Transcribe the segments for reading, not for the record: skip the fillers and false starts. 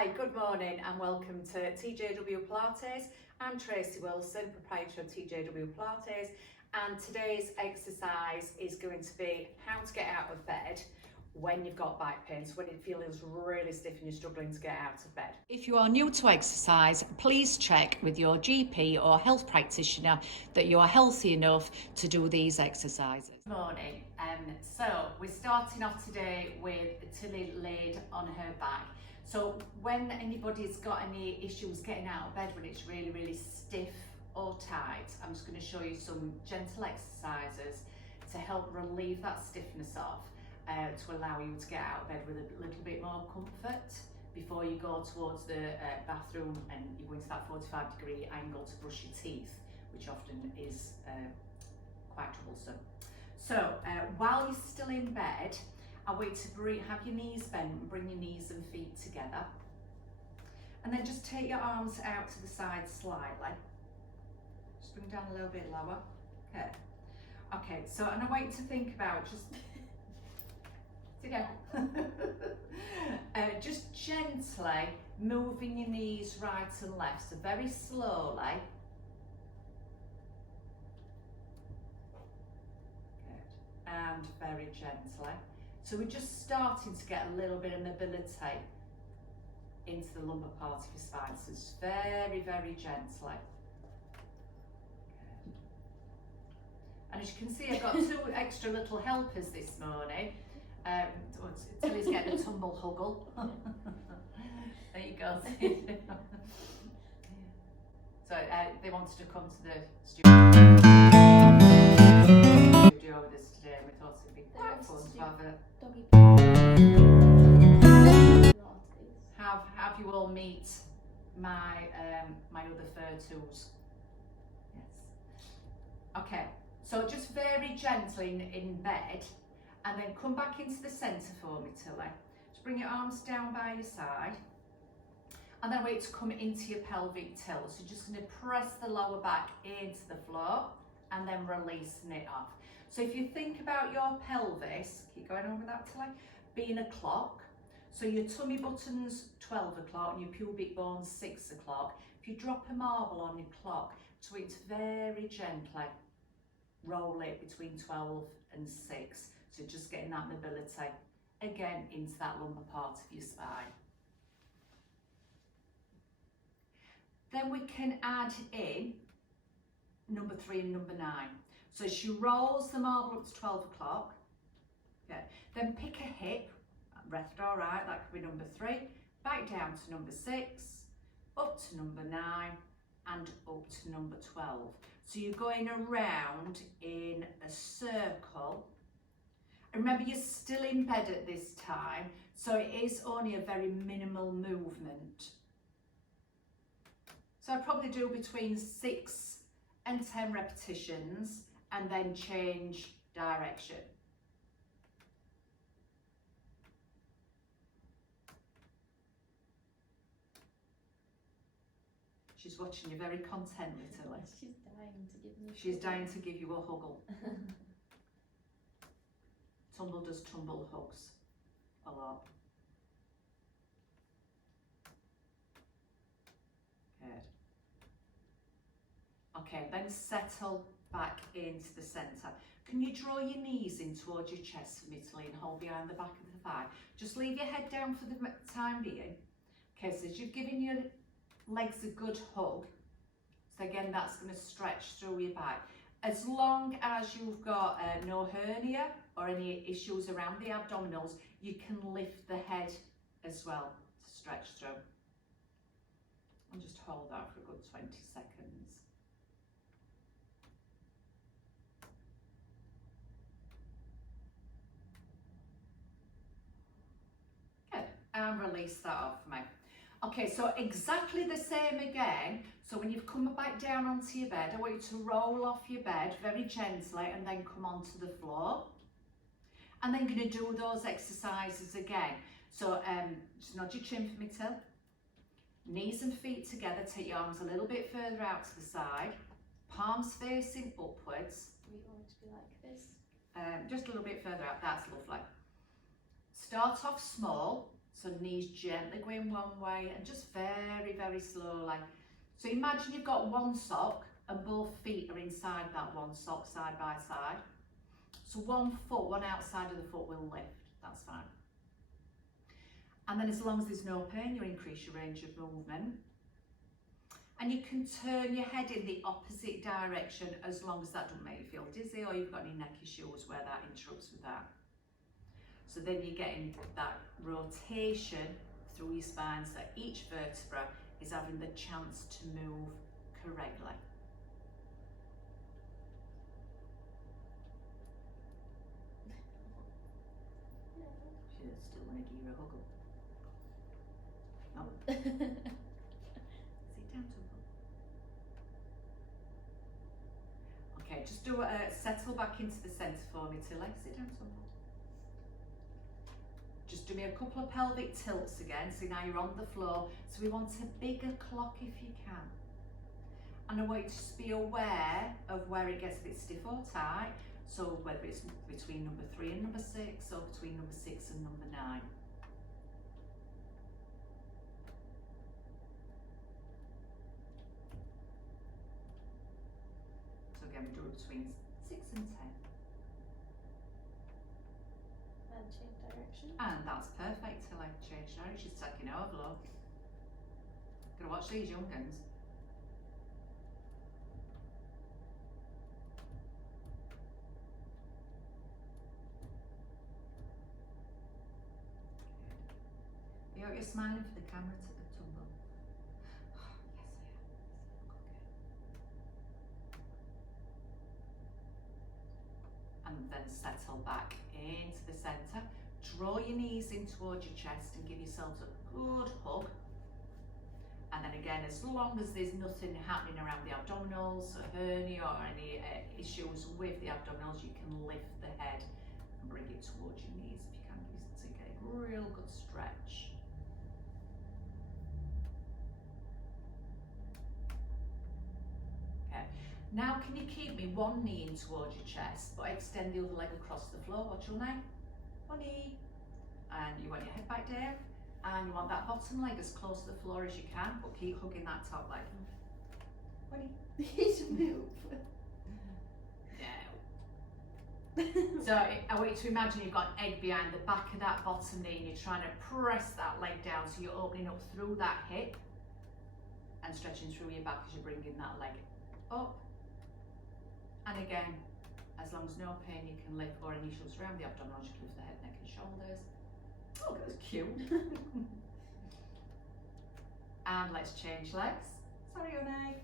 Hi, good morning and welcome to TJW Pilates. I'm Tracy Wilson, proprietor of TJW Pilates, and today's exercise is going to be how to get out of bed when you've got back pain, so when it feels really stiff and you're struggling to get out of bed. If you are new to exercise, please check with your GP or health practitioner that you are healthy enough to do these exercises. Good morning. So we're starting off today with Tilly laid on her back. So when anybody's got any issues getting out of bed when it's really stiff or tight, I'm just going to show you some gentle exercises to help relieve that stiffness off, to allow you to get out of bed with a little bit more comfort before you go towards the bathroom and you go into that 45-degree angle to brush your teeth, which often is quite troublesome. So while you're still in bed, I want you to have your knees bent and bring your knees and feet together. And then just take your arms out to the side slightly. Just bring down a little bit lower. Okay. Okay, so, and I want you to think about just, just gently moving your knees right and left, so very slowly. Good. And very gently. So we're just starting to get a little bit of mobility into the lumbar part of your spine. So it's very gently. Good. And as you can see, I've got two extra little helpers this morning. Tilly's getting a tumble huggle. There you go. So they wanted to come to the studio with us today, and we thought it'd be quite fun to have a have you all meet my my other fur-toos. Yes. Okay, so just very gently in bed, and then come back into the centre for me, Tilly. Just bring your arms down by your side, and then wait to come into your pelvic tilt. So you're just going to press the lower back into the floor and then releasing it off. So if you think about your pelvis, keep going over that, Tilly, being a clock. So your tummy button's 12 o'clock and your pubic bone's 6 o'clock. If you drop a marble on your clock, so it's very gently roll it between 12 and 6. So just getting that mobility again into that lumbar part of your spine. Then we can add in number 3 and number 9. So she rolls the marble up to 12 o'clock. Okay. Then pick a hip, rest all right, that could be number 3. Back down to number 6, up to number 9, and up to number 12. So you're going around in a circle. And remember, you're still in bed at this time, so it is only a very minimal movement. So I'd probably do between 6 and 10 repetitions and then change direction. She's watching you very contently, Tilly. She's dying to give me. She's dying to give you a huggle. Tumble does tumble hugs a lot. Good. Okay, then settle back into the centre. Can you draw your knees in towards your chest for me, Tilly, and hold behind the back of the thigh? Just leave your head down for the time being. Okay, so as you've given your legs a good hug, so again that's going to stretch through your back. As long as you've got no hernia or any issues around the abdominals, you can lift the head as well to stretch through. And just hold that for a good 20 seconds. Good, and release that off for me. Okay, so exactly the same again. So when you've come back down onto your bed, I want you to roll off your bed very gently and then come onto the floor. And then going to do those exercises again. So just nod your chin for me, Till. Knees and feet together, take your arms a little bit further out to the side. Palms facing upwards. We want it to be like this. Just a little bit further out, that's lovely. Start off small. So knees gently going one way and just very, very slowly. So imagine you've got one sock and both feet are inside that one sock side by side. So one foot, one outside of the foot will lift, that's fine. And then as long as there's no pain, you increase your range of movement. And you can turn your head in the opposite direction as long as that doesn't make you feel dizzy or you've got any neck issues where that interrupts with that. So then you're getting that rotation through your spine so each vertebra is having the chance to move correctly. She still want to give you a hug. No. Sit down, Tumble. Okay, just do settle back into the centre for me, Tilly. Sit down, Tumble. Just do me a couple of pelvic tilts again, so now you're on the floor. So we want a bigger clock if you can. And I want you to just be aware of where it gets a bit stiff or tight. So whether it's between number 3 and number 6 or between number 6 and number 9. So again, we do it between 6 and 10. And change direction. And that's perfect till I change direction. She's taking over, look. Gonna watch these young uns. You're smiling for the camera to the Tumble. Oh, yes, I am. And then settle back into the centre. Draw your knees in towards your chest and give yourselves a good hug. And then again, as long as there's nothing happening around the abdominals, a hernia or any issues with the abdominals, you can lift the head and bring it towards your knees if you can, so you get a real good stretch. Okay, now can you keep me one knee in towards your chest, but extend the other leg across the floor? What's your name? One knee. And you want your head back down. And you want that bottom leg as close to the floor as you can, but keep hugging that top leg. What do He's move. No. So I want you to imagine you've got an egg behind the back of that bottom knee and you're trying to press that leg down so you're opening up through that hip and stretching through your back as you're bringing that leg up. And again, as long as no pain, you can lift, or any issues around the abdominals, you can lift the head, neck and shoulders. Oh, that was cute. And let's change legs. Sorry, Unai.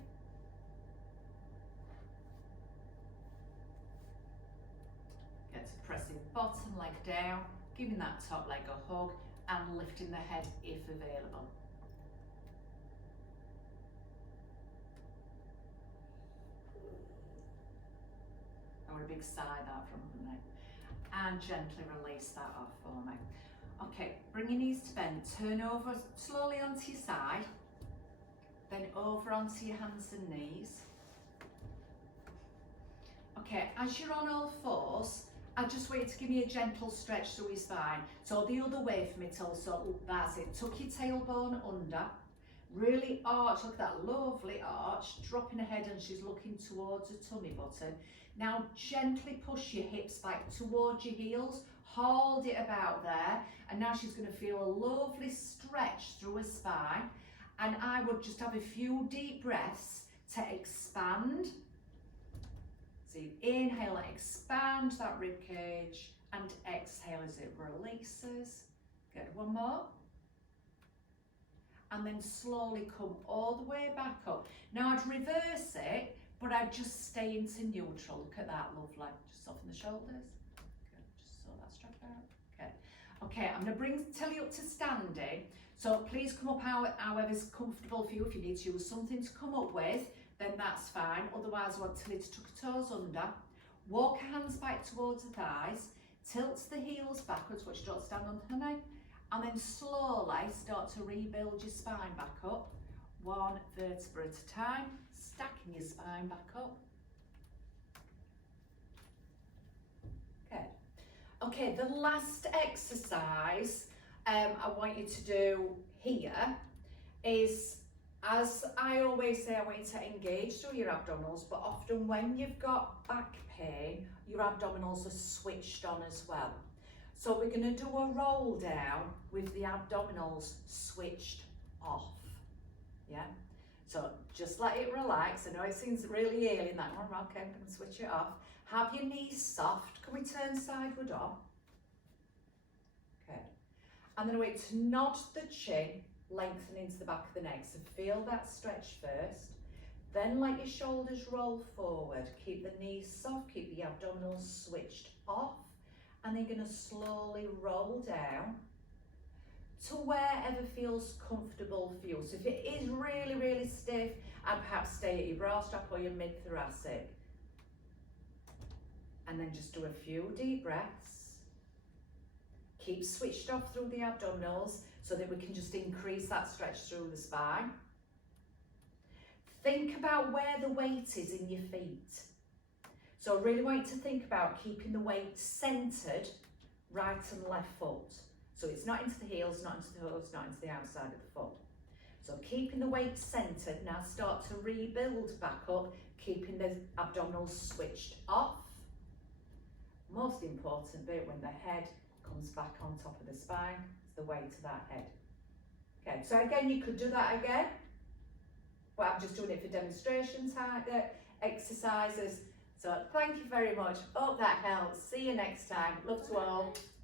Get to pressing bottom leg down, giving that top leg a hug, and lifting the head if available. I want a big sigh that from Unai. And gently release that off for me. Okay, bring your knees to bend, turn over slowly onto your side, then over onto your hands and knees. Okay, as you're on all fours, I just want you to give me a gentle stretch through your spine. So the other way for me, so that's it. Tuck your tailbone under, really arch, look at that lovely arch, dropping her head and she's looking towards her tummy button. Now gently push your hips back towards your heels, hold it about there, and now she's going to feel a lovely stretch through her spine. And I would just have a few deep breaths to expand. So you inhale and expand that rib cage, and exhale as it releases. Good, one more. And then slowly come all the way back up. Now I'd reverse it, but I'd just stay into neutral. Look at that, lovely. Just soften the shoulders. Good, just so that strap out. Okay. Okay, I'm going to tell you up to standing. So please come up however's comfortable for you. If you need to use something to come up with, then that's fine. Otherwise, I want Tilly to tuck her toes under. Walk her hands back towards the thighs. Tilt the heels backwards, which you don't stand on, honey. And then slowly start to rebuild your spine back up. One vertebra at a time, stacking your spine back up. Good. Okay, the last exercise I want you to do here is, as I always say, I want you to engage through your abdominals, but often when you've got back pain, your abdominals are switched on as well. So we're going to do a roll down with the abdominals switched off. Yeah? So just let it relax. I know it seems really alien, that one. Okay, I'm going to switch it off. Have your knees soft. Can we turn sideward on? Okay. And then I want you to nod the chin, lengthen into the back of the neck. So feel that stretch first. Then let your shoulders roll forward. Keep the knees soft, keep the abdominals switched off. And then you're going to slowly roll down to wherever feels comfortable for you. So if it is really, really stiff, and perhaps stay at your bra strap or your mid-thoracic. And then just do a few deep breaths. Keep switched off through the abdominals so that we can just increase that stretch through the spine. Think about where the weight is in your feet. So I really want you to think about keeping the weight centred right and left foot. So it's not into the heels, not into the toes, not into the outside of the foot. So keeping the weight centred, now start to rebuild back up, keeping the abdominals switched off. Most important bit, when the head comes back on top of the spine, is the weight of that head. Okay, so again, you could do that again, but I'm just doing it for demonstration exercises. So thank you very much. Hope that helps. See you next time. Love to all.